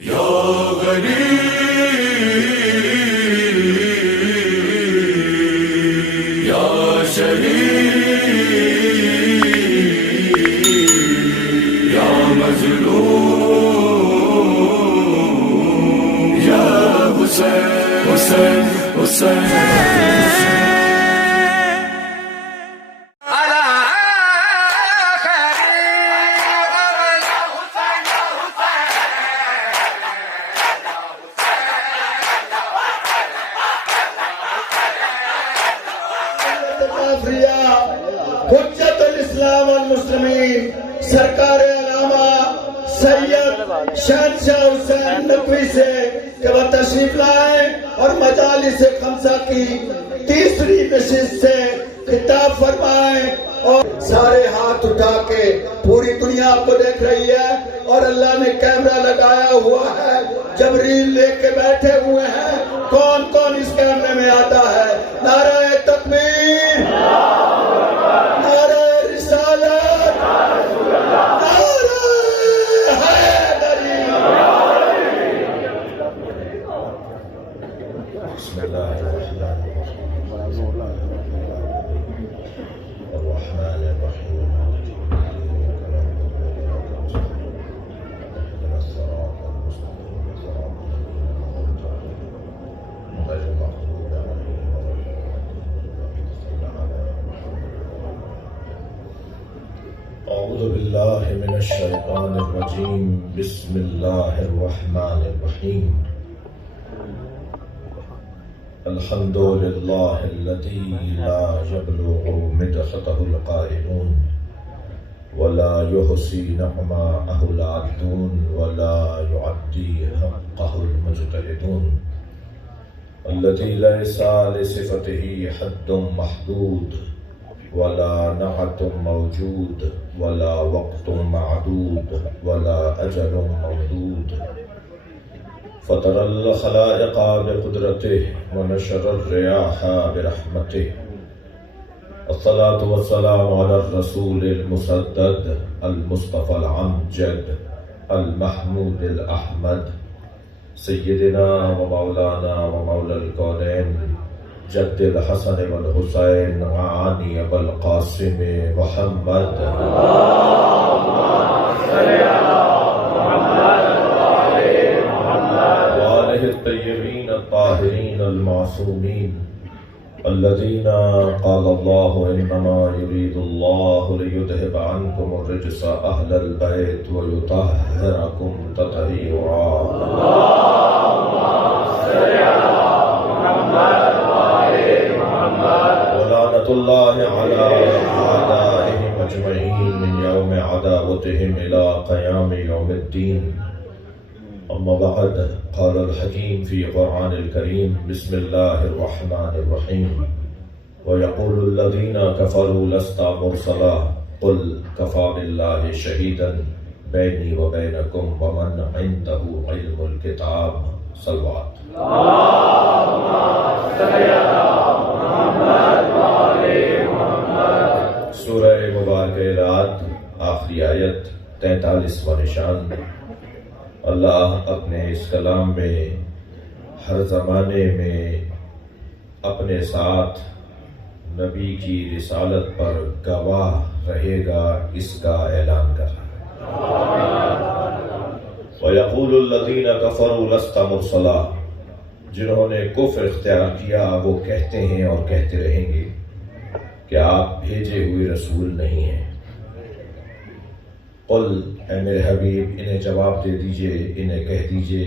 یا غریب یا شہید یا مظلوم یا حسین حسین حسین حجت الاسلام والمسلمین سرکار علامہ سید شہنشاہ حسین نقوی سے کہ وہ تشریف لائیں اور مجالس خمسہ کی تیسری نشست سے خطاب فرمائیں، اور سارے ہاتھ اٹھا کے پوری دنیا آپ کو دیکھ رہی ہے اور اللہ نے کیمرہ لگایا ہوا ہے، جبریل لے کے بیٹھے ہوئے ہیں، کون کون اس کیمرے میں آتا ہے؟ نعرہ تکبیر، نعرہ رسالت، نعرہ حیدری۔ بسم اللہ الرحمن الرحیم اعوذ باللہ من الشیطان الرجیم بسم اللہ الرحمن الرحیم الحمد للہ الذی لا یبلغ مدحتہ القائلون ولا یحصی نعماءہ العادون ولا یعدی حقہ المجتہدون الذی لیس لصفتہ حد محدود ولا نعت موجود ولا وقت معدود ولا أجل ممدود فطر الخلائق بقدرته ونشر الرياح برحمته الصلاة والسلام على الرسول المسدد المصطفى العمجد المحمود الأحمد سيدنا ومولانا ومولى الكونين جد الحسن والحسین وعانی ابو القاسم محمد وآلہ الطیبین الطاہرین المعصومین الذین قال اللہ انما یرید اللہ لیذہب عنکم الرجس اہل البیت ویطہرکم تطہیرا ولعنة الله على أعدائهم أجمعين من يوم عداوتهم إلى قيام يوم الدين أما بعد قال الحكيم في قرآن الكريم بسم الله الرحمن الرحيم ويقول الذين كفروا لست مرسلا قل كفى بالله شهيدا بيني وبينكم ومن عنده علم الكتاب صلوات سورہ مبارکہ رات آخری آیت 43واں نشان۔ اللہ اپنے اس کلام میں ہر زمانے میں اپنے ساتھ نبی کی رسالت پر گواہ رہے گا، اس کا اعلان کر رہا ہے۔ وَيَقُولُ الَّذِينَ كَفَرُوا لَسْتَ مُرْسَلًا، جنہوں نے کفر اختیار کیا وہ کہتے ہیں اور کہتے رہیں گے کہ آپ بھیجے ہوئے رسول نہیں ہیں۔ قل، اے میرے حبیب انہیں جواب دے دیجئے، انہیں کہہ دیجئے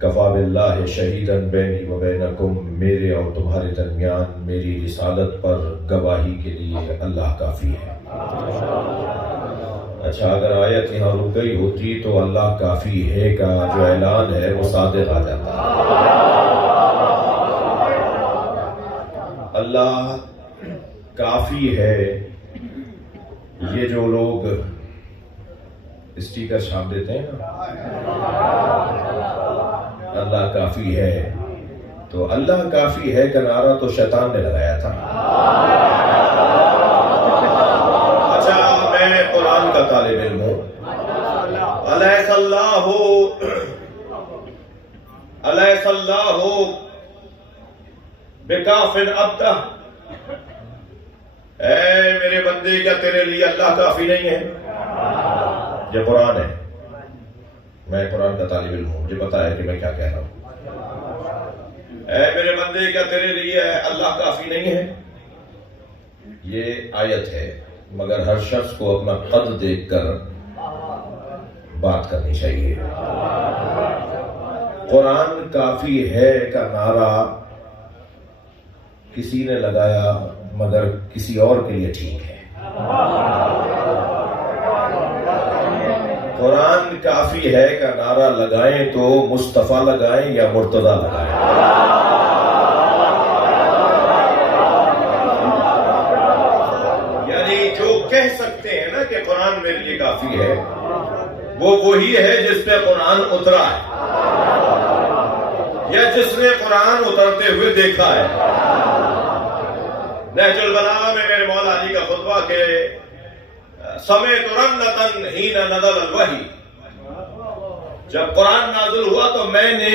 کفا باللہ شہیداً بینی و بینکم، میرے اور تمہارے درمیان میری رسالت پر گواہی کے لیے اللہ کافی ہے۔ اچھا، اگر آیت یہاں رک گئی ہوتی تو اللہ کافی ہے کا جو اعلان ہے وہ صادق آ جاتا ہے۔ اللہ کافی ہے، یہ جو لوگ اسٹیکر چھاپ دیتے ہیں نا، اللہ کافی ہے، تو اللہ کافی ہے کا نعرہ تو شیطان نے لگایا تھا۔ اچھا، میں قرآن کا طالب علم ہوں۔ الیس اللہ الیس اللہ بکاف عبدہ، اے میرے بندے کیا تیرے لیے اللہ کافی نہیں ہے؟ یہ قرآن ہے، میں قرآن کا طالب علم ہوں، مجھے پتا ہے کہ میں کیا کہہ رہا ہوں۔ اے میرے بندے کیا تیرے لیے اللہ کافی نہیں ہے؟ یہ آیت ہے، مگر ہر شخص کو اپنا قد دیکھ کر بات کرنی چاہیے۔ قرآن کافی ہے کا نعرہ کسی نے لگایا مگر کسی اور کے لیے ٹھیک ہے۔ قرآن کافی ہے کا نعرہ لگائیں تو مصطفیٰ لگائیں یا مرتضی لگائیں۔ یعنی جو کہہ سکتے ہیں نا کہ قرآن میرے لیے کافی ہے، وہ وہی ہے جس پہ قرآن اترا ہے یا جس نے قرآن اترتے ہوئے دیکھا ہے۔ نہج البلاغہ میں میرے مولا علی کا خطبہ کہ سمعت رنۃ حین نزل الوحی، جب قرآن نازل ہوا تو میں نے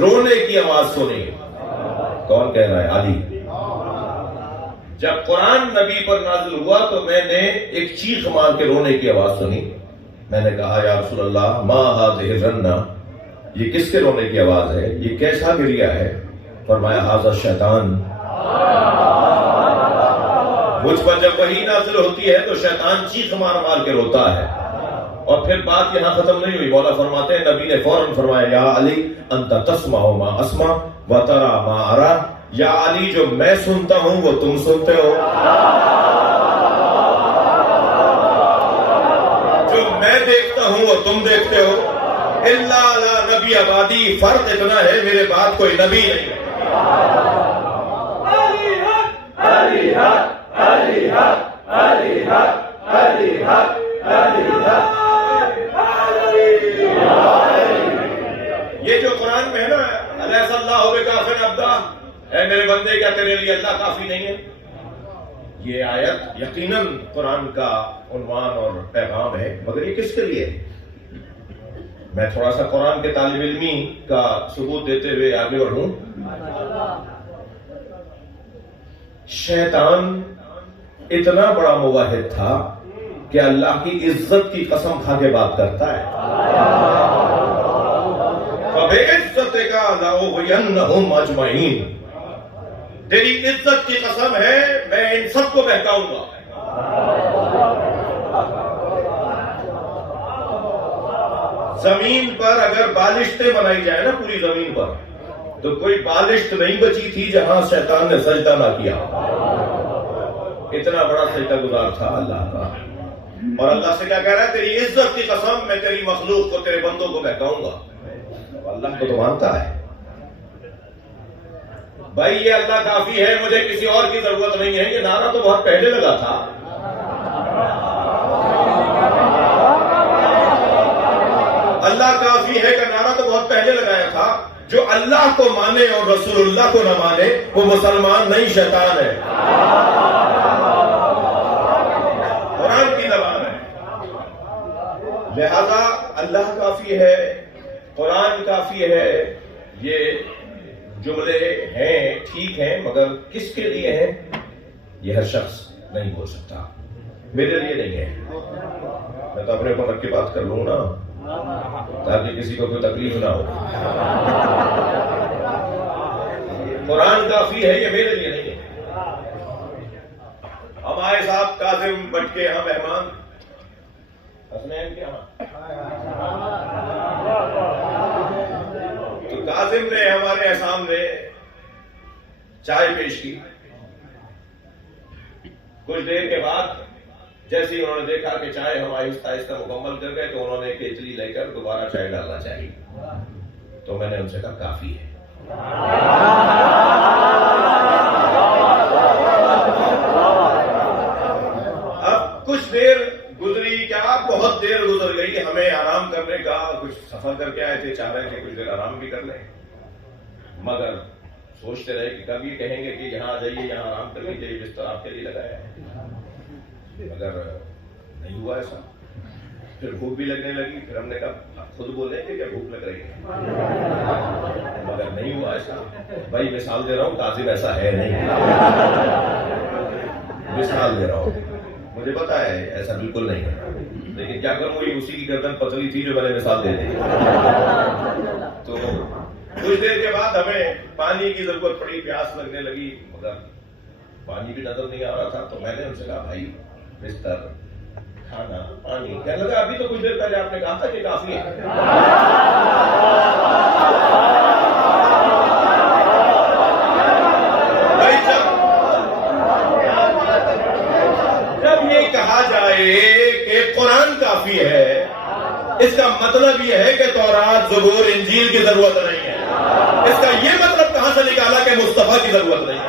رونے کی آواز سنی۔ کون کہہ رہا ہے؟ علی۔ جب قرآن نبی پر نازل ہوا تو میں نے ایک چیخ مار کے رونے کی آواز سنی۔ میں نے کہا یا رسول اللہ ما ھذہ الرنہ، یہ کس کے رونے کی آواز ہے؟ یہ کیسا گریہ ہے؟ فرمایا ھذا الشیطان، مجھ پر جب وحی نازل ہوتی ہے تو شیطان چیخ مار مار کے روتا ہے۔ اور پھر بات یہاں ختم نہیں ہوئی، مولا فرماتے ہیں نبی نے فوراً فرمایا یا علی انت تسمع ما اسمع وترى ما ارى، یا علی جو میں سنتا ہوں وہ تم سنتے ہو، جو میں دیکھتا ہوں وہ تم دیکھتے ہو۔ الا علی نبی آبادی، فرق اتنا ہے میرے بعد کوئی نبی نہیں ہے۔ علی حق، علی حق، علی حق، علی حق، علی حق۔ یہ جو قرآن میں ہے نا الیس اللہ بکاف عبدہ، اے میرے بندے کیا تیرے لیے اللہ کافی نہیں ہے، یہ آیت یقیناً قرآن کا عنوان اور پیغام ہے، مگر یہ کس کے لیے ہے؟ میں تھوڑا سا قرآن کے طالب علمی کا ثبوت دیتے ہوئے آگے بڑھوں۔ شیطان اتنا بڑا موحد تھا کہ اللہ کی عزت کی قسم کھا کے بات کرتا ہے۔ فَبِعِزَّتِكَ لَأُغْوِيَنَّهُمْ أَجْمَعِينَ، تیری عزت کی قسم ہے میں ان سب کو بہکاؤں گا۔ زمین پر اگر بالشتیں بنائی جائے نا پوری زمین پر، تو کوئی بالشت نہیں بچی تھی جہاں شیطان نے سجدہ نہ کیا۔ اتنا بڑا سجدہ گزار تھا اللہ کا، اور اللہ سے کیا کہہ رہا ہے؟ تیری عزت کی قسم میں تیری مخلوق کو، تیرے بندوں کو بہکاؤں گا۔ اللہ کو تو مانتا ہے بھائی یہ اللہ کافی ہے، مجھے کسی اور کی ضرورت نہیں ہے، یہ نعرہ تو بہت پہلے لگا تھا۔ اللہ کافی ہے کا نعرہ تو بہت پہلے لگایا تھا۔ جو اللہ کو مانے اور رسول اللہ کو نہ مانے وہ مسلمان نہیں، شیطان ہے۔ قرآن کی زبان ہے، لہذا اللہ کافی ہے، قرآن کافی ہے، یہ جملے ہیں ٹھیک ہیں، مگر کس کے لیے ہیں یہ ہر شخص نہیں بول سکتا۔ میرے لیے نہیں ہے، میں تو اپنے اوپر رکھ کے بات کر لوں نا تاکہ کسی کو کوئی تکلیف نہ ہو۔ قرآن کافی ہے، یہ میرے لیے نہیں ہے۔ ہمارے صاحب کاظم بٹ کے یہاں مہمان حسنین کے یہاں، تو کاظم نے ہمارے سامنے چائے پیش کی۔ کچھ دیر کے بعد جیسے ہی انہوں نے دیکھا کہ چائے ہم آہستہ آہستہ مکمل کر گئے تو انہوں نے کیتلی لے کر دوبارہ چائے ڈالنا چاہیے، تو میں نے ان سے کہا کافی ہے۔ اب کچھ دیر گزری، کیا بہت دیر گزر گئی، ہمیں آرام کرنے کا، کچھ سفر کر کے آئے تھے، چاہ رہے کہ کچھ دیر آرام بھی کر لیں، مگر سوچتے رہے کہ کب یہ کہیں گے کہ یہاں آ جائیے، یہاں آرام کر لیجیے، بستر آپ کے لیے لگایا ہے، مگر نہیں ہوا ایسا۔ پھر بھوک بھی لگنے لگی. پھر ہم نے کہا خود بولیں کہ کیا بھوک لگ رہی ہے, مگر نہیں ہوا ایسا. بھائی مثال دے رہا ہوں, کاظم ایسا ہے نہیں, مثال دے رہا ہوں, مجھے پتا ہے ایسا بالکل نہیں ہے, لیکن کیا کروں, وہی اسی کی گردن پتلی تھی جو میں نے مثال دے دی. تو کچھ دیر کے بعد ہمیں پانی کی ضرورت پڑی, پیاس لگنے لگی, مگر پانی بھی نظر نہیں آ رہا تھا. تو میں نے ان سے کہا بھائی بستر, کھانا, پانی. کہنے لگا ابھی تو کچھ دیر پہلے آپ نے کہا تھا کہ کافی ہے. بھائی جب یہ کہا جائے کہ قرآن کافی ہے, اس کا مطلب یہ ہے کہ تورات, زبور, انجیل کی ضرورت نہیں ہے. اس کا یہ مطلب کہاں سے نکالا کہ مصطفیٰ کی ضرورت نہیں ہے.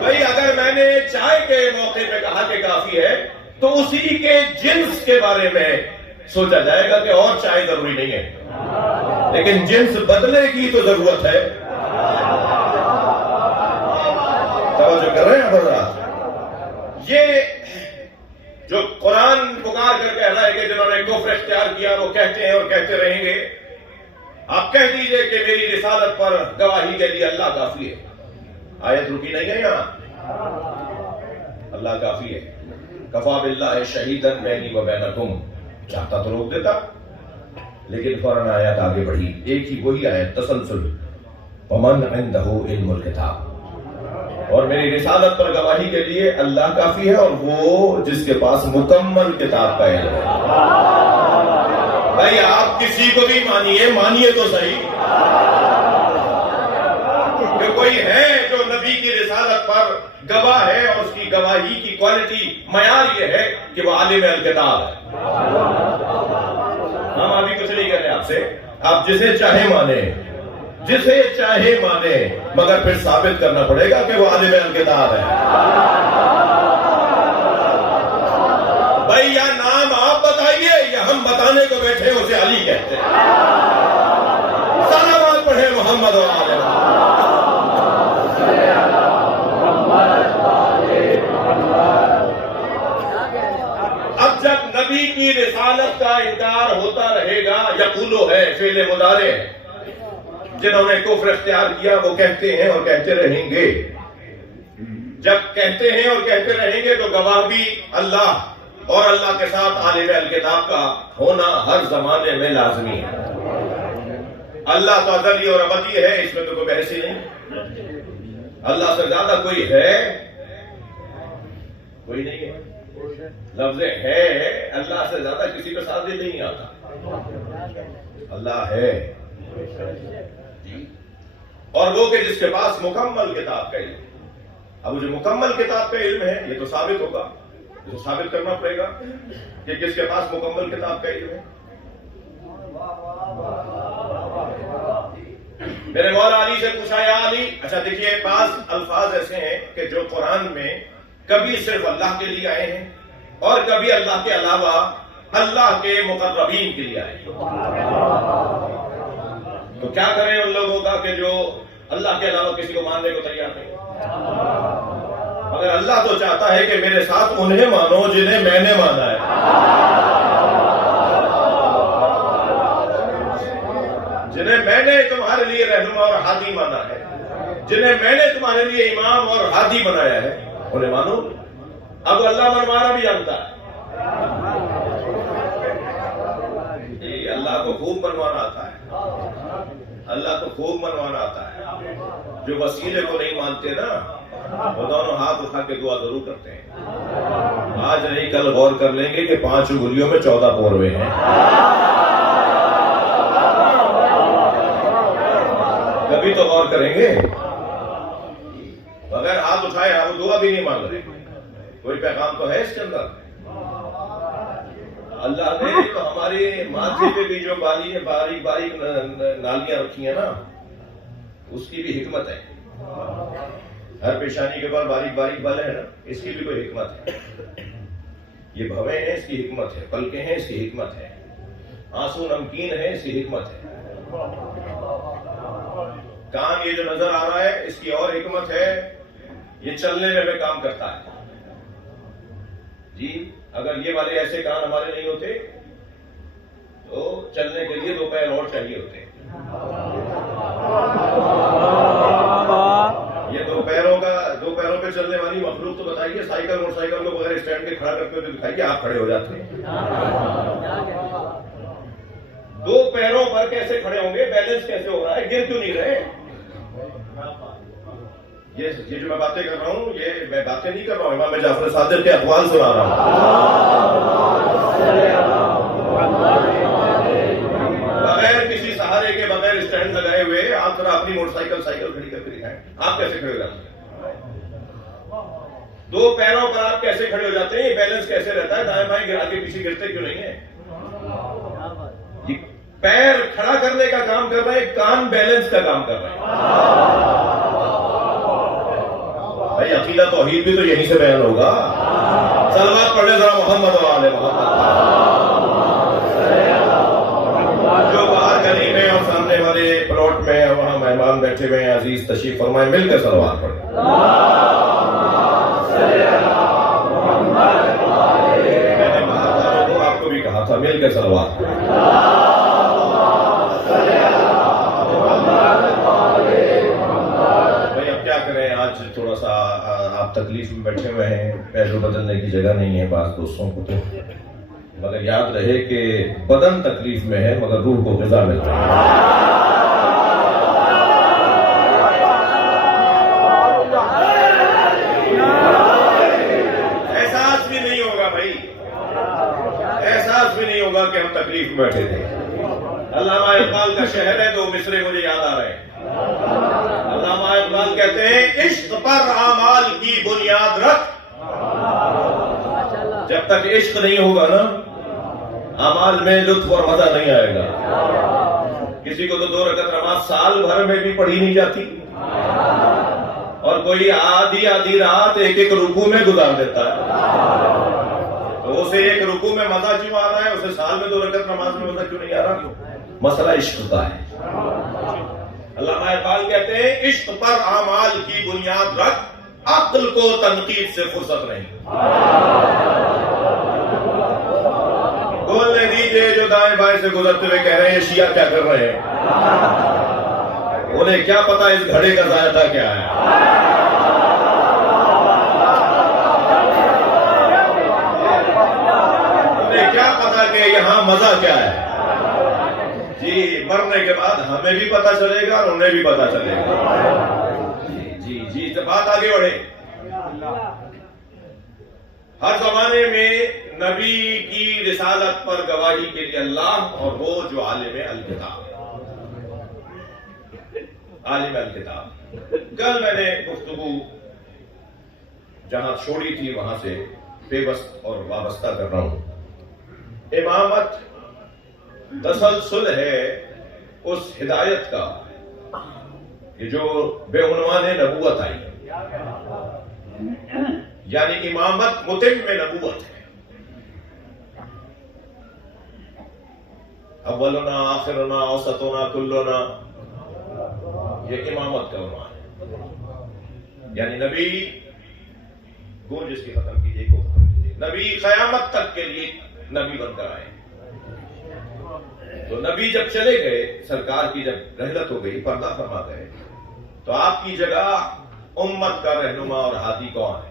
بھائی اگر میں نے چائے کے موقع پہ کہا کہ کافی ہے تو اسی کے جنس کے بارے میں سوچا جائے گا کہ اور چائے ضروری نہیں ہے, لیکن جنس بدلے کی تو ضرورت ہے. توجہ کر رہے ہیں حضرات؟ یہ جو قرآن پکار کر کہہ رہا ہے کہ جنہوں نے کفر اختیار کیا وہ کہتے ہیں اور کہتے رہیں گے, آپ کہہ دیجئے کہ میری رسالت پر گواہی کے لیے اللہ کافی ہے. آیت رکی نہیں ہے یہاں, اللہ کافی ہے. کفا باللہ شہیدن بینی و بینکم, چاہتا تو روک دیتا, لیکن فوراً آیت آگے بڑھی, ایک ہی وہی آیت تسلسل, ومن عنده علم الکتاب, اور میری رسالت پر گواہی کے لیے اللہ کافی ہے, اور وہ جس کے پاس مکمل کتاب کا علم ہے. بھائی آپ کسی کو بھی مانیے تو صحیح کہ کوئی ہے جو نبی کی رسالت پر گواہ ہے, اور اس کی گواہی کی کوالٹی, معیار یہ ہے کہ وہ عالم الکتاب ہے. ہم ابھی کچھ نہیں کہہ رہے آپ سے, آپ جسے چاہے مانے, مگر پھر ثابت کرنا پڑے گا کہ وہ عالم الکتاب ہے. بھائی یا نام آپ بتائیے یا ہم بتانے کو بیٹھے اسے علی کہتے ہیں. صلوات پڑھے محمد و آل محمد. اب جب نبی کی رسالت کا انکار ہوتا رہے گا, یقولو ہے فعل مضارع ہے, جنہوں نے کفر اختیار کیا وہ کہتے ہیں اور کہتے رہیں گے. جب کہتے ہیں اور کہتے رہیں گے تو گواہ بھی اللہ, اور اللہ کے ساتھ عالم الکتاب کا ہونا ہر زمانے میں لازمی ہے. اللہ تو ازلی اور ابدی ہے, اس میں تو کوئی بحث ہی نہیں. اللہ سے زیادہ کوئی ہے؟ کوئی نہیں ہے. لفظ ہے اللہ سے زیادہ کسی کو ساتھ نہیں آتا. اللہ ہے, اور وہ کہ جس کے پاس مکمل کتاب کا علم. اب جو مکمل کتاب کا علم ہے یہ تو ثابت ہوگا, یہ تو ثابت کرنا پڑے گا کہ کس کے پاس مکمل کتاب کا علم ہے. میرے مولا علی سے پوچھا, یا علی, اچھا دیکھیے بعض الفاظ ایسے ہیں کہ جو قرآن میں کبھی صرف اللہ کے لیے آئے ہیں اور کبھی اللہ کے علاوہ اللہ کے مقربین کے لیے آئے ہیں. تو کیا کریں ان لوگوں کا کہ جو اللہ کے علاوہ کسی کو ماننے کو تیار نہیں؟ مگر اللہ تو چاہتا ہے کہ میرے ساتھ انہیں مانو جنہیں میں نے مانا ہے. جنہیں میں نے تمہارے لیے رہنما اور ہادی مانا ہے, جنہیں میں نے تمہارے لیے امام اور ہادی بنایا ہے, انہیں مانو. اب اللہ منوانا بھی جانتا ہے, اللہ کو خوب منوانا آتا ہے, اللہ کو خوب منوانا آتا ہے. جو وسیلے کو نہیں مانتے نا وہ دونوں ہاتھ اٹھا کے دعا ضرور کرتے ہیں. آج نہیں کل غور کر لیں گے کہ 5 انگلیوں میں 14 پوروے ہیں. کبھی تو غور کریں گے. بغیر ہاتھ اٹھائے ہم دعا بھی نہیں مانگ رہے. کوئی پیغام تو ہے اس کے اندر. اللہ نے تو ہمارے ماتھے پہ بھی جو باریک باریک نالیاں رکھی ہیں نا, اس کی بھی حکمت ہے. ہر پیشانی کے بعد باریک باریک بالیں ہیں نا, اس کی بھی کوئی حکمت ہے. یہ بھویں ہیں, اس کی حکمت ہے. پلکیں ہیں, اس کی حکمت ہے. آنسو نمکین ہے, اس کی حکمت ہے. کان یہ جو نظر آ رہا ہے اس کی اور حکمت ہے، یہ چلنے میں ہمیں کام کرتا ہے جی۔ اگر یہ والے ایسے کان ہمارے نہیں ہوتے تو چلنے کے لیے 2 پیر اور چاہیے ہوتے۔ یہ 2 پیروں پہ چلنے والی مخلوق تو بتائیے، سائیکل موٹر سائیکل کو بغیر اسٹینڈ کے کھڑا کرتے ہوئے دکھائیے، آپ کھڑے ہو جاتے ہیں۔ 2 پیروں پر کیسے کھڑے ہوں گے؟ بیلنس کیسے ہو رہا ہے؟ گر کیوں نہیں رہے؟ یہ جو میں باتیں کر رہا ہوں، یہ میں باتیں نہیں کر رہا ہوں، امام جعفر صادق کے اقوال سنا رہا ہوں۔ بغیر کسی سہارے کے، بغیر اسٹینڈ لگائے ہوئے آپ ذرا اپنی موٹر سائیکل کھڑی کر کے دکھائیں، آپ کیسے کھڑے ہو جاتے ہیں؟ 2 پیروں پر آپ کیسے کھڑے ہو جاتے ہیں؟ یہ بیلنس کیسے رہتا ہے؟ دائیں بائیں آگے پیچھے گرتے کیوں نہیں ہیں؟ پیر کھڑا کرنے کا کام کر رہے ہیں، کان بیلنس کا کام کر رہے ہیں۔ بھائی عقیدہ توحید بھی تو یہیں سے بیان ہوگا۔ صلوات پڑھنے ذرا محمد و آل محمد۔ جو باہر گلی میں اور سامنے والے پلاٹ میں وہاں مہمان بیٹھے ہوئے ہیں، عزیز تشریف فرمائیں، مل کر صلوات پڑھیں۔ میں نے باہر والوں کو آپ کو بھی کہا تھا مل کر صلوات پڑھیں۔ آج تھوڑا سا آپ تکلیف میں بیٹھے ہوئے ہیں، پہلو بدلنے کی جگہ نہیں ہے بعض دوستوں کو، تو مگر یاد رہے کہ بدن تکلیف میں ہے مگر روح کو غذا ملتا ہے۔ احساس بھی نہیں ہوگا بھائی، احساس بھی نہیں ہوگا کہ ہم تکلیف میں بیٹھے تھے۔ علامہ اقبال کا شعر ہے، 2 مصرے مجھے یاد آ رہے ہیں۔ علامہ اقبال کہتے ہیں عشق پر اعمال کی بنیاد رکھ۔ جب تک عشق نہیں ہوگا نا، اعمال میں لطف اور مزہ نہیں آئے گا۔ کسی کو تو 2 رکعت نماز سال بھر میں بھی پڑھی نہیں جاتی، اور کوئی آدھی رات ایک رکوع میں گزار دیتا ہے، تو اسے 1 رکوع میں مزہ کیوں آ رہا ہے؟ اسے سال میں 2 رکعت نماز میں مزہ کیوں نہیں آ رہا؟ مسئلہ عشق کا ہے۔ علامہ اقبال کہتے ہیں عشق پر اعمال کی بنیاد رکھ، عقل کو تنقید سے فرصت نہیں۔ بولنے دیجئے جو دائیں بائیں سے گزرتے ہوئے کہہ رہے ہیں شیعہ کیا کر رہے ہیں، انہیں کیا پتا اس گھڑے کا ذائقہ کیا ہے۔ انہیں کیا پتا کہ یہاں مزہ کیا ہے۔ جی مرنے کے بعد ہمیں بھی پتا چلے گا اور انہیں بھی پتا چلے گا۔ جی بات آگے بڑھے۔ ہر زمانے میں نبی کی رسالت پر گواہی کے لیے اللہ اور وہ جو عالم الکتاب۔ کل میں نے گفتگو جہاں چھوڑی تھی وہاں سے پیوست اور وابستہ کر رہا ہوں۔ امامت تسلسل ہے اس ہدایت کا کہ جو بے عنوان نبوت آئی، یعنی امامت متم نبوت ہے۔ اولنا آخرنا اوسطنا کلنا، یہ امامت کا عنوان ہے، یعنی نبی گول جس کی ختم کیجیے کو ختم کیجیے، نبی قیامت تک کے لیے نبی بن کر آئے۔ تو نبی جب چلے گئے، سرکار کی جب رحلت ہو گئی، پردہ فرما گئے، تو آپ کی جگہ امت کا رہنما اور ہادی کون ہے؟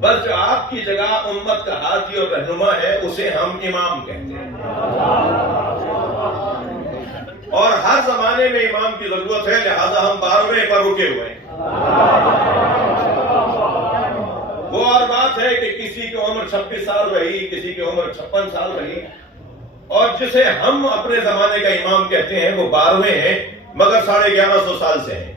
بس جو آپ کی جگہ امت کا ہادی اور رہنما ہے اسے ہم امام کہتے ہیں، اور ہر زمانے میں امام کی ضرورت ہے، لہذا ہم 12ویں پر رکے ہوئے ہیں۔ وہ اور بات ہے کہ کسی کی عمر 26 سال رہی، کسی کی عمر 56 سال رہی، اور جسے ہم اپنے زمانے کا امام کہتے ہیں وہ 12ویں ہیں مگر 1150 سال سے ہیں۔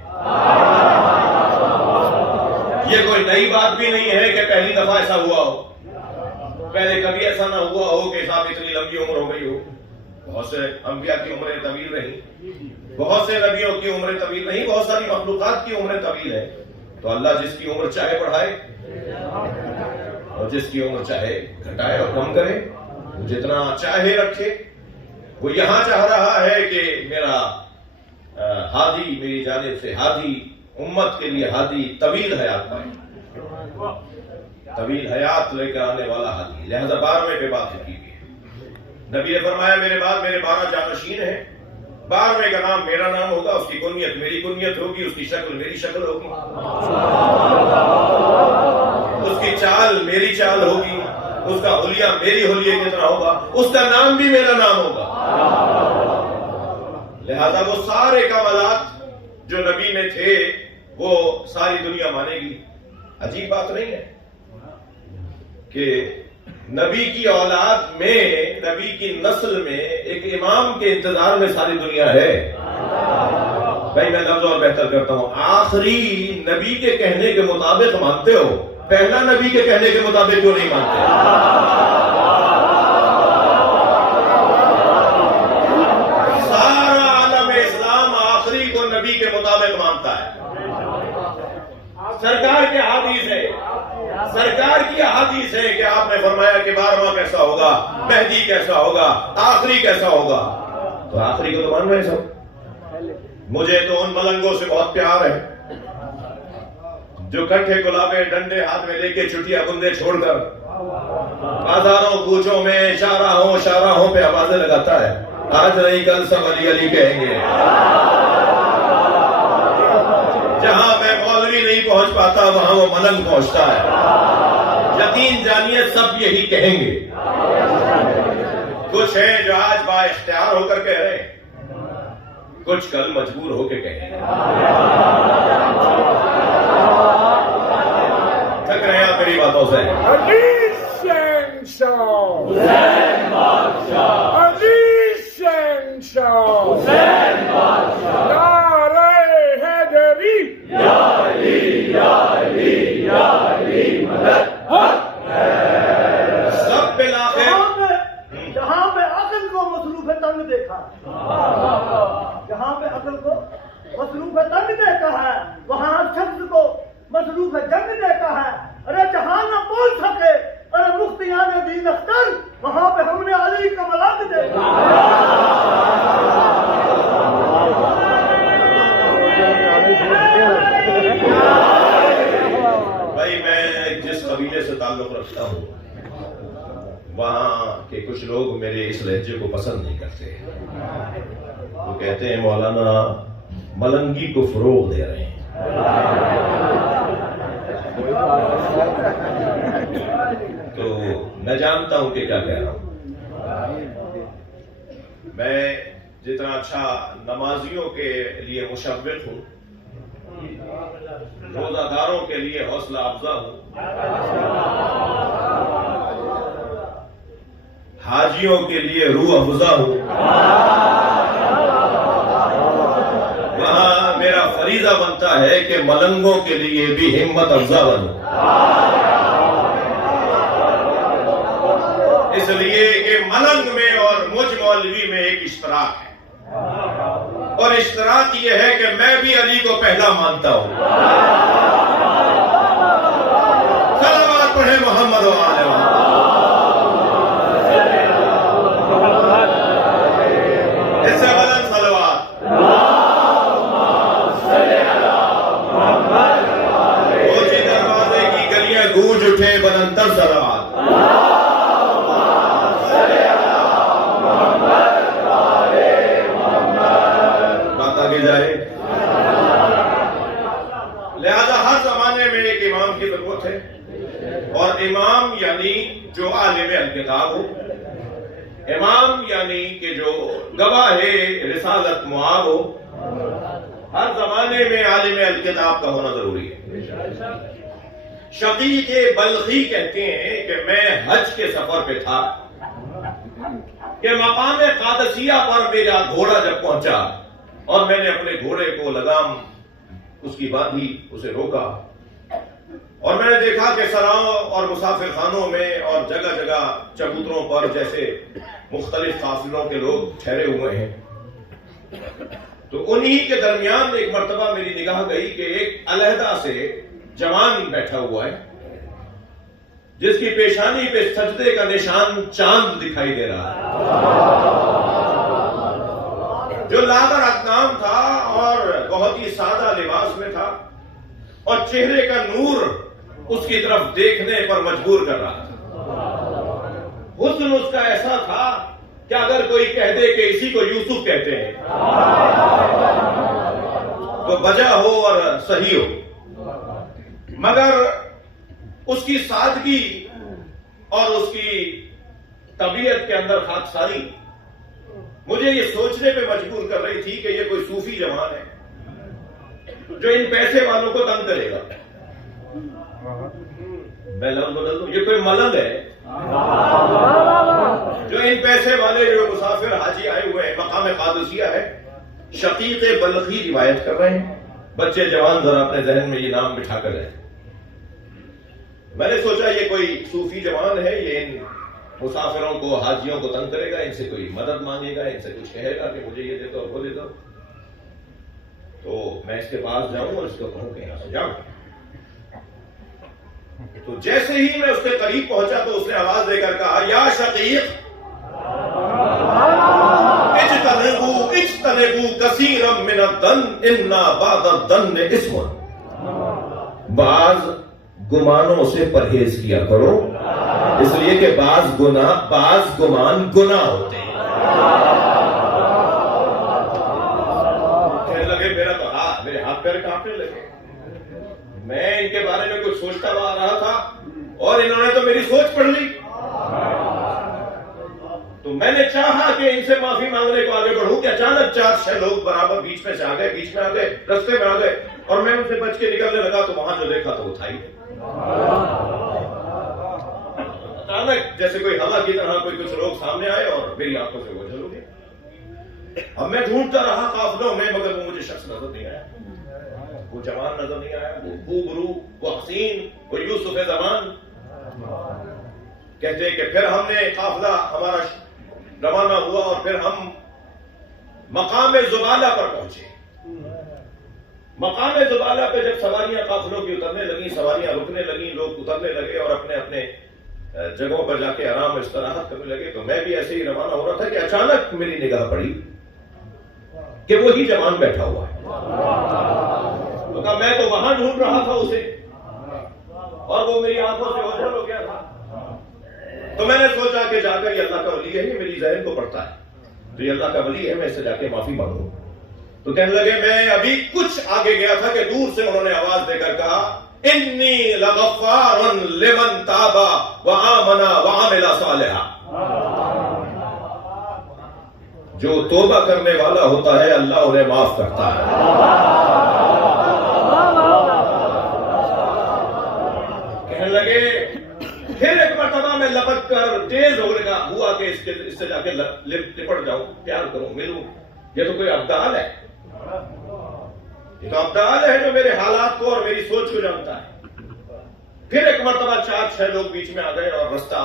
یہ کوئی نئی بات بھی نہیں ہے کہ پہلی دفعہ ایسا ہوا ہو، پہلے کبھی ایسا نہ ہوا ہو کہ صاحب اتنی لمبی عمر ہو گئی ہو۔ بہت سے انبیاء کی عمریں طویل رہی، بہت سے نبیوں کی عمریں طویل نہیں، بہت ساری مخلوقات کی عمریں طویل ہیں۔ تو اللہ جس کی عمر چاہے بڑھائے اور جس کی عمر چاہے گھٹائے اور کم کرے، جتنا چاہے رکھے وہ یہاں چاہ رہا ہے کہ میرا ہادی میری جانب سے ہادی امت کے لیے ہادی طویل حیات پائے، طویل حیات لے کر آنے والا ہادی، لہذا 12ویں پہ بات کی گئی۔ نبی نے فرمایا میرے بعد میرے 12 جانشین ہیں، 12ویں کا نام میرا نام ہوگا، اس کی کنیت میری کنیت ہوگی، اس کی شکل میری شکل ہوگی، اس کی چال میری چال ہوگی، اس کا حلیہ میری حلیہ کتنا ہوگا، اس کا نام بھی میرا نام ہوگا۔ لہذا وہ سارے کمالات جو نبی میں تھے وہ ساری دنیا مانے گی۔ عجیب بات نہیں ہے کہ نبی کی اولاد میں، نبی کی نسل میں ایک امام کے انتظار میں ساری دنیا ہے۔ بھائی میں لفظ اور بہتر کرتا ہوں، آخری نبی کے کہنے کے مطابق مانتے ہو، پہلا نبی کے کہنے کے مطابق کیوں نہیں مانتے؟ سارا عالم اسلام آخری کو نبی کے مطابق مانتا ہے۔ سرکار کے حدیث ہے، سرکار کی حدیث ہے کہ آپ نے فرمایا کہ 12واں کیسا ہوگا، مہدی کیسا ہوگا، آخری کیسا ہوگا، تو آخری کو تو مان رہے سب۔ مجھے تو ان ملنگوں سے بہت پیار ہے جو کٹھے گلابے ڈنڈے ہاتھ میں لے کے چٹیا بندے چھوڑ کر بازاروں کوچوں میں شاہراہوں پہ آوازیں لگاتا ہے، آج نہیں کل سب علی علی کہیں گے۔ جہاں میں مولوی نہیں پہنچ پاتا وہاں وہ ملنگ پہنچتا ہے۔ یقین جانیے سب یہی کہیں گے۔ کچھ ہیں جو آج با اختیار ہو کر کہہ رہے ہیں، کچھ کل مجبور ہو کے کہیں گے۔ تھک رہے ہیں آپ میری باتوں سے؟ سب بلاخر جہاں پہ عقل کو مصروف تنگ دیکھا، جہاں پہ عقل کو مصروف تنگ دیکھا ہے وہاں شخص کو مصروف جنگ دیکھا ہے۔ ارے جہاں نہ بول سکے ارے مفتیان دین اختر، وہاں پہ ہم نے علی کا ملنگ دیکھا۔ بھائی میں جس قبیلے سے تعلق رکھتا ہوں وہاں کے کچھ لوگ میرے اس لہجے کو پسند نہیں کرتے، وہ کہتے ہیں مولانا ملنگی کو فروغ دے رہے ہیں۔ تو میں جانتا ہوں کہ کیا کہہ رہا ہوں۔ میں جتنا اچھا نمازیوں کے لیے مشوق ہوں، روزہ داروں کے لیے حوصلہ افزا ہوں، حاجیوں کے لیے روح افزا ہوں، وہاں میرا فریضہ بنتا ہے کہ ملنگوں کے لیے بھی ہمت افزا بنوں، اس لیے کہ ملنگ میں اور مجھ مولوی میں ایک اشتراک ہے، اور اشتراک یہ ہے کہ میں بھی علی کو پہلا مانتا ہوں۔ صلوات پڑھیں محمد و آل محمد۔ اس سے بلند صلوات۔ اونچی دروازے کی گلیاں گونج اٹھے بلندتر صلوات۔ جائے لہذا ہر زمانے میں ایک امام کی ضرورت ہے، اور امام یعنی جو عالم الکتاب ہو، امام یعنی کہ جو گواہ رسالت معاب ہو۔ ہر زمانے میں عالم الکتاب کا ہونا ضروری ہے۔ شقیق بلخی کہتے ہیں کہ میں حج کے سفر پہ تھا کہ مقام قادسیہ پر میرا گھوڑا جب پہنچا اور میں نے اپنے گھوڑے کو لگام اس کی باندھی، اسے روکا، اور میں نے دیکھا کہ سراؤں اور مسافر خانوں میں اور جگہ جگہ چبوتروں پر جیسے مختلف قافلوں کے لوگ ٹھہرے ہوئے ہیں۔ تو انہی کے درمیان ایک مرتبہ میری نگاہ گئی کہ ایک علیحدہ سے جوان بیٹھا ہوا ہے جس کی پیشانی پہ سجدے کا نشان چاند دکھائی دے رہا ہے۔ جو لاغر اندام تھا اور بہت ہی سادہ لباس میں تھا اور چہرے کا نور اس کی طرف دیکھنے پر مجبور کر رہا تھا. حسن اس کا ایسا تھا کہ اگر کوئی کہہ دے کہ اسی کو یوسف کہتے ہیں تو بجا ہو اور صحیح ہو. مگر اس کی سادگی اور اس کی طبیعت کے اندر خاکساری مجھے یہ سوچنے پہ مجبور کر رہی تھی کہ یہ کوئی صوفی جوان ہے جو ان پیسے والوں کو تنگ کرے گا. میں لفظ بدل دوں, یہ کوئی ملنگ ہے جو ان پیسے والے جو مسافر حاجی آئے ہوئے ہیں. مقام قادسیہ ہے, شقیق بلخی روایت کر رہے ہیں. بچے جوان ذرا اپنے ذہن میں یہ نام بٹھا کر رہے. میں نے سوچا یہ کوئی صوفی جوان ہے, یہ ان مسافروں کو حاجیوں کو تنگ کرے گا, ان سے کوئی مدد مانگے گا, ان سے کچھ کہے گا کہ مجھے یہ دے دو وہ دے دو. تو میں اس کے پاس جاؤں اور اس کو کہوں کہ یہاں سے جاؤں. تو جیسے ہی میں اس کے قریب پہنچا تو اس نے آواز دے کر کہا, یا شقیق اجتنبوا کثیرا من الظن ان بعض الظن اسم. بعض گمانوں سے پرہیز کیا کرو, اس لیے کہ بعض گمان گناہ ہوتے ہیں. کہنے لگے میرا تو میرے ہاتھ پیر کانپنے لگے. میں ان کے بارے میں کچھ سوچتا ہوا آ رہا تھا اور انہوں نے تو میری سوچ پڑھ لی. تو میں نے چاہا کہ ان سے معافی مانگنے کو آگے بڑھوں کہ اچانک 4-6 لوگ برابر بیچ میں سے آ گئے, بیچ میں آ گئے, رستے میں آ گئے, اور میں ان سے بچ کے نکلنے لگا تو وہاں جو دیکھا تو وہ تھا ہی. اچانک جیسے کوئی ہوا کی طرح کوئی کچھ لوگ سامنے آئے اور میری آنکھوں سے اوجھل ہو گئے. اب میں ڈھونڈتا رہا قافلوں میں, مگر وہ مجھے شخص نظر نہیں آیا, وہ جوان نظر نہیں آیا, وہ خوبرو, وہ حسین, وہ یوسف زمان. کہتے ہیں کہ پھر ہم نے قافلہ ہمارا روانہ ہوا اور پھر ہم مقام زبالہ پر پہنچے. مقام زبالہ پہ جب سواریاں قافلوں کی اترنے لگیں, سواریاں رکنے لگیں, لوگ اترنے لگے اور اپنے اپنے جگہوں پر جا کے آرام استراحت کرنے لگے, تو میں بھی ایسے ہی روانہ ہو رہا تھا کہ اچانک میری نگاہ پڑی کہ وہی جوان بیٹھا ہوا ہے. تو کہا میں تو وہاں ڈھونڈ رہا تھا اسے اور وہ میری آنکھوں سے اوجھل ہو گیا تھا. تو میں نے سوچا کہ جا کر یہ اللہ کا ولی ہے, یہ میری ذہن کو پڑھتا ہے, تو یہ اللہ کا ولی ہے, میں اس سے جا کے معافی مانگوں. تو کہنے لگے میں ابھی کچھ آگے گیا تھا کہ دور سے انہوں نے آواز دے کر کہا, انی لغفار لمن تاب وآمن وعمل صالحا. جو توبہ کرنے والا ہوتا ہے اللہ انہیں معاف کرتا ہے. کہنے لگے پھر ایک مرتبہ میں لپک کر تیز ہو گیا ہوا کہ اس سے جا کے لپٹ جاؤں, پیار کروں, ملوں. یہ تو کوئی ابدال ہے, یہ تو ابدال ہے جو میرے حالات کو اور میری سوچ کو جانتا ہے. پھر ایک مرتبہ 4-6 لوگ بیچ میں آ گئے اور رستہ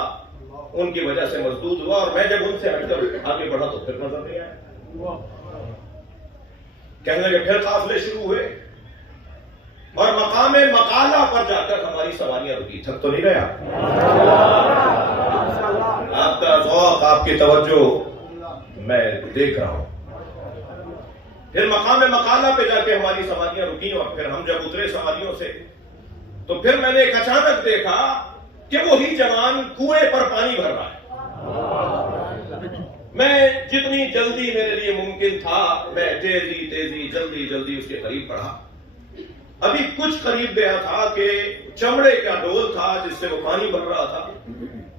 ان کی وجہ سے مسدود ہوا, اور میں جب ان سے ہٹ کر آگے بڑھا تو پھر نظر نہیں آیا. کہنے لگے پھر قافلے شروع ہوئے اور مقام مقالہ پر جا کر ہماری سواریاں رکی. تھک تو نہیں رہا آپ کا ذوق, آپ کی توجہ میں دیکھ رہا ہوں. پھر مقام مقالہ پہ جا کے ہماری سواریاں رکی اور پھر ہم جب اترے سواریوں سے تو پھر میں نے ایک اچانک دیکھا کہ وہی جوان کنویں پر پانی بھر رہا ہے. میں جتنی جلدی میرے لیے ممکن تھا میں تیزی جلدی اس کے قریب بڑھا. ابھی کچھ قریب گیا تھا کہ چمڑے کا ڈول تھا جس سے وہ پانی بھر رہا تھا,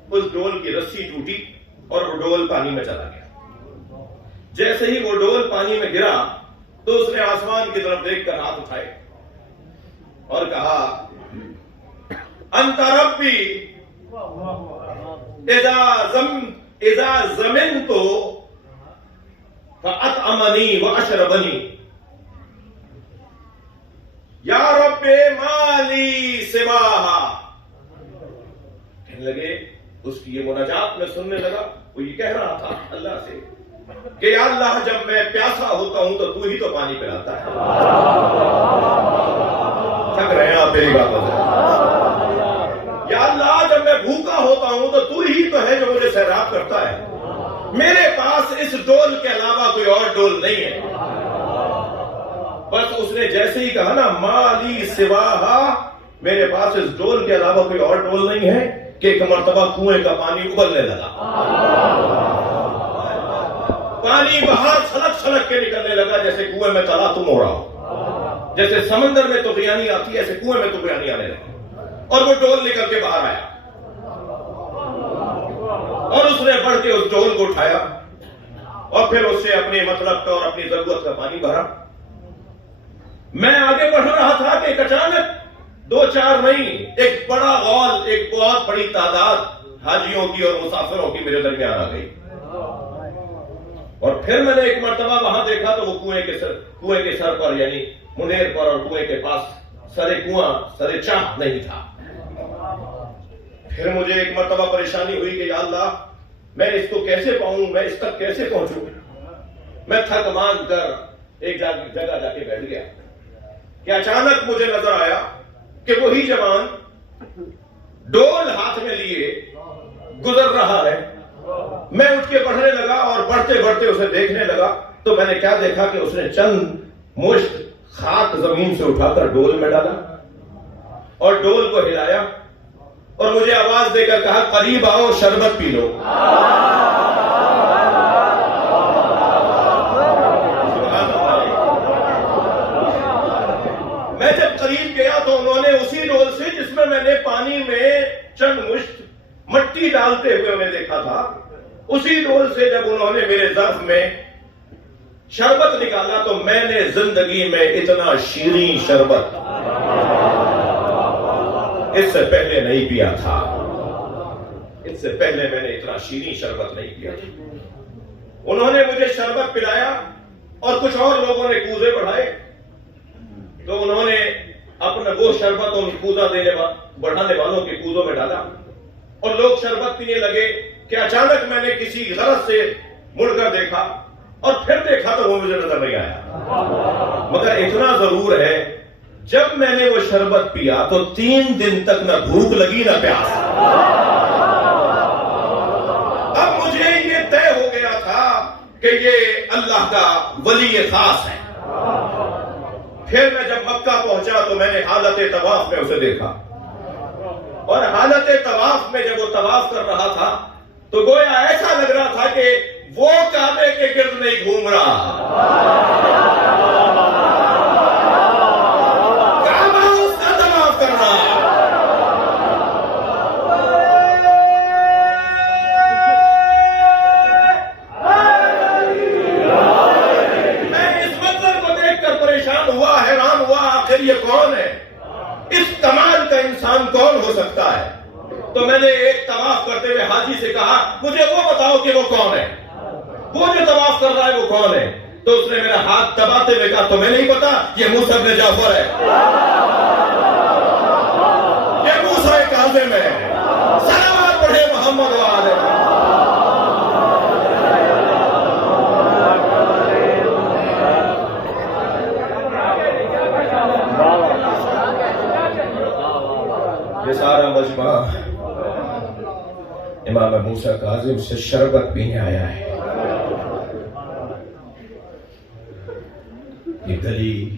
اس ڈول کی رسی ٹوٹی اور وہ ڈول پانی میں چلا گیا. جیسے ہی وہ ڈول پانی میں گرا تو اس نے آسمان کی طرف دیکھ کر ہاتھ اٹھائے اور کہا, انت ربی اذا زمنت فاطعمنی واشربنی, یا رب مالی سواہا. کہنے لگے اس کی یہ مناجات میں سننے لگا, وہ یہ کہہ رہا تھا اللہ سے کہ یا اللہ جب میں پیاسا ہوتا ہوں تو تو ہی تو پانی پلاتا ہے. تھک رہے ہیں آپ میری باتوں سے. یا اللہ جب میں بھوکا ہوتا ہوں تو تو ہی تو ہے جو مجھے سیراب کرتا ہے. میرے پاس اس ڈول کے علاوہ کوئی اور ڈول نہیں ہے. بس اس نے جیسے ہی کہا نا مالی سواہا، میرے پاس اس ڈول کے علاوہ کوئی اور ڈول نہیں ہے، کہ ایک مرتبہ کنویں کا پانی ابلنے لگا. پانی باہر چھلک چھلک کے نکلنے لگا، جیسے کنویں میں تلاطم ہو رہا ہو، جیسے سمندر میں طغیانی آتی ہے ایسے کنویں میں طغیانی آنے لگا، اور وہ ڈول نکل کے باہر آیا، اور اس نے بڑھ کے اس ڈول کو اٹھایا اور پھر اس سے اپنے مطلب کا اور اپنی ضرورت کا پانی بھرا. میں آگے بڑھ رہا تھا کہ اچانک 2-4 نہیں، ایک بڑا غول، ایک بہت بڑی تعداد حاجیوں کی اور مسافروں کی میرے درمیان آ گئی. اور پھر میں نے ایک مرتبہ وہاں دیکھا تو وہ کنویں کے سر پر یعنی منیر پر اور کنویں کے پاس سر چاہ نہیں تھا. پھر مجھے ایک مرتبہ پریشانی ہوئی کہ یا اللہ میں اس کو کیسے پاؤں، میں اس تک کیسے پہنچوں. میں تھک مان کر ایک جگہ جا کے بیٹھ گیا کہ اچانک مجھے نظر آیا کہ وہی جوان ڈول ہاتھ میں لیے گزر رہا ہے. میں اٹھ کے بڑھنے لگا اور بڑھتے بڑھتے اسے دیکھنے لگا تو میں نے کیا دیکھا کہ اس نے چند مشت خاک زمین سے اٹھا کر ڈول میں ڈالا اور ڈول کو ہلایا اور مجھے آواز دے کر کہا قریب آؤ شربت پی لو. میں جب قریب گیا تو انہوں نے اسی ڈول سے جس میں نے پانی میں چند مشت مٹی ڈالتے ہوئے انہیں دیکھا تھا، اسی ڈول سے جب انہوں نے میرے ظرف میں شربت نکالا تو میں نے زندگی میں اتنا شیریں شربت اس سے پہلے نہیں پیا تھا. اس سے پہلے میں نے اتنا شیریں شربت نہیں پیا تھا. انہوں نے مجھے شربت پلایا اور کچھ اور لوگوں نے کوزے بڑھائے تو انہوں نے اپنا وہ شربت ان کوزہ بڑھانے والوں کے کوزوں میں ڈالا اور لوگ شربت پینے لگے کہ اچانک میں نے کسی غرض سے مڑ کر دیکھا اور پھر دیکھا تو وہ مجھے نظر نہیں آیا. مگر اتنا ضرور ہے جب میں نے وہ شربت پیا تو 3 دن تک نہ بھوک لگی نہ پیاس. اب مجھے یہ طے ہو گیا تھا کہ یہ اللہ کا ولی خاص ہے. پھر میں جب مکہ پہنچا تو میں نے حالت طواف میں اسے دیکھا اور حالت طواف میں جب وہ طواف کر رہا تھا تو گویا ایسا لگ رہا تھا کہ وہ کعبے کے گرد نہیں گھوم رہا، کعبہ اس کا طواف کر رہا. میں اس منظر کو دیکھ کر پریشان ہوا، حیران ہوا، آخر یہ کون ہے، اس کمال کا انسان کون ہو سکتا ہے. تو میں نے ایک طواف کرتے ہوئے حاجی سے کہا مجھے وہ بتاؤ کہ وہ کون ہے، وہ جو طواف کر رہا ہے وہ کون ہے. تو اس نے میرا ہاتھ دباتے ہوئے کہا تمہیں نہیں پتا یہ موسیٰ ابن جعفر ہے، یہ موسیٰ کاظم ہے. صلوات پڑھے محمد و آلہ محمد. یہ سارا مجمع امام موسیٰ کاظم سے شربت پینے آیا ہے. یہ گلی